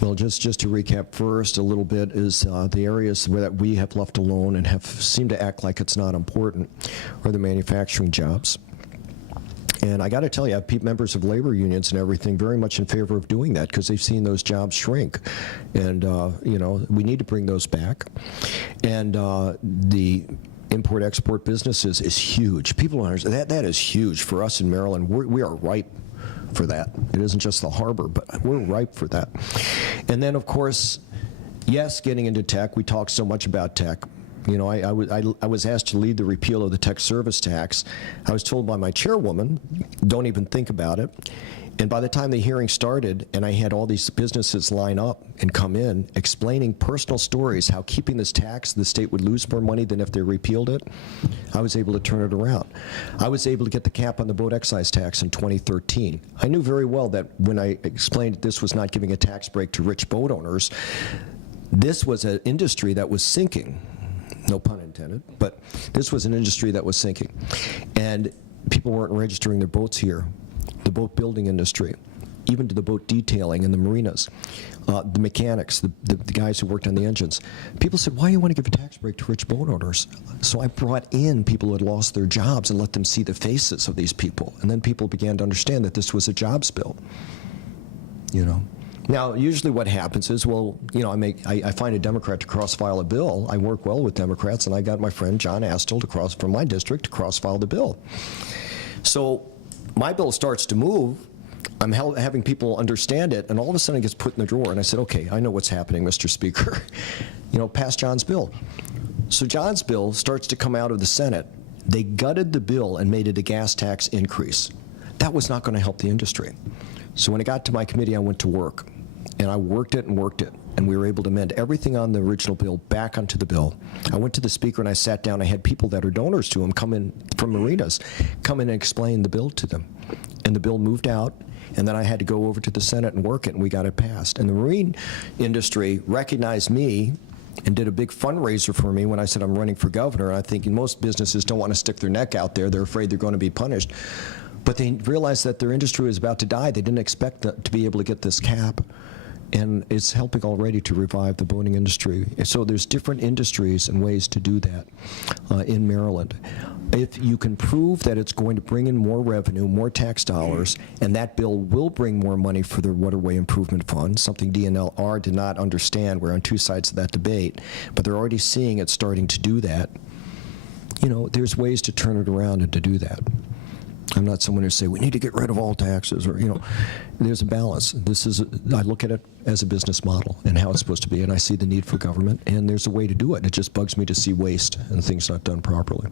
Well, just to recap first a little bit is the areas that we have left alone and have seemed to act like it's not important are the manufacturing jobs. And I got to tell you, I have members of labor unions and everything very much in favor of doing that because they've seen those jobs shrink. And, you know, we need to bring those back. And the import-export businesses is huge. People don't understand. That is huge for us in Maryland. We are ripe for that. It isn't just the harbor, but we're ripe for that. And then, of course, yes, getting into tech. We talk so much about tech. You know, I was asked to lead the repeal of the tech service tax. I was told by my chairwoman, don't even think about it. And by the time the hearing started and I had all these businesses line up and come in explaining personal stories, how keeping this tax, the state would lose more money than if they repealed it, I was able to turn it around. I was able to get the cap on the boat excise tax in 2013. I knew very well that when I explained that this was not giving a tax break to rich boat owners, this was an industry that was sinking. No pun intended, but this was an industry that was sinking. And people weren't registering their boats here. The boat building industry, even to the boat detailing in the marinas, the mechanics, the guys who worked on the engines. People said, why do you want to give a tax break to rich boat owners? So I brought in people who had lost their jobs and let them see the faces of these people. And then people began to understand that this was a jobs bill, you know. Now, usually what happens is, well, you know, I find a Democrat to cross-file a bill. I work well with Democrats, and I got my friend John Astle from my district to cross-file the bill. So my bill starts to move. I'm having people understand it, and all of a sudden it gets put in the drawer. And I said, okay, I know what's happening, Mr. Speaker. You know, pass John's bill. So John's bill starts to come out of the Senate. They gutted the bill and made it a gas tax increase. That was not going to help the industry. So when it got to my committee, I went to work. And I worked it, and we were able to amend everything on the original bill back onto the bill. I went to the Speaker and I sat down. I had people that are donors to him come in from marinas, come in and explain the bill to them. And the bill moved out, and then I had to go over to the Senate and work it, and we got it passed. And the marine industry recognized me and did a big fundraiser for me when I said I'm running for governor. And I think most businesses don't want to stick their neck out there. They're afraid they're going to be punished. But they realized that their industry was about to die. They didn't expect to be able to get this cap. And it's helping already to revive the boating industry. So there's different industries and ways to do that in Maryland. If you can prove that it's going to bring in more revenue, more tax dollars, and that bill will bring more money for the Waterway Improvement Fund, something DNLR did not understand. We're on two sides of that debate, but they're already seeing it starting to do that. You know, there's ways to turn it around and to do that. I'm not someone who say we need to get rid of all taxes, or, you know, there's a balance. I look at it as a business model and how it's supposed to be, and I see the need for government, and there's a way to do it. It just bugs me to see waste and things not done properly.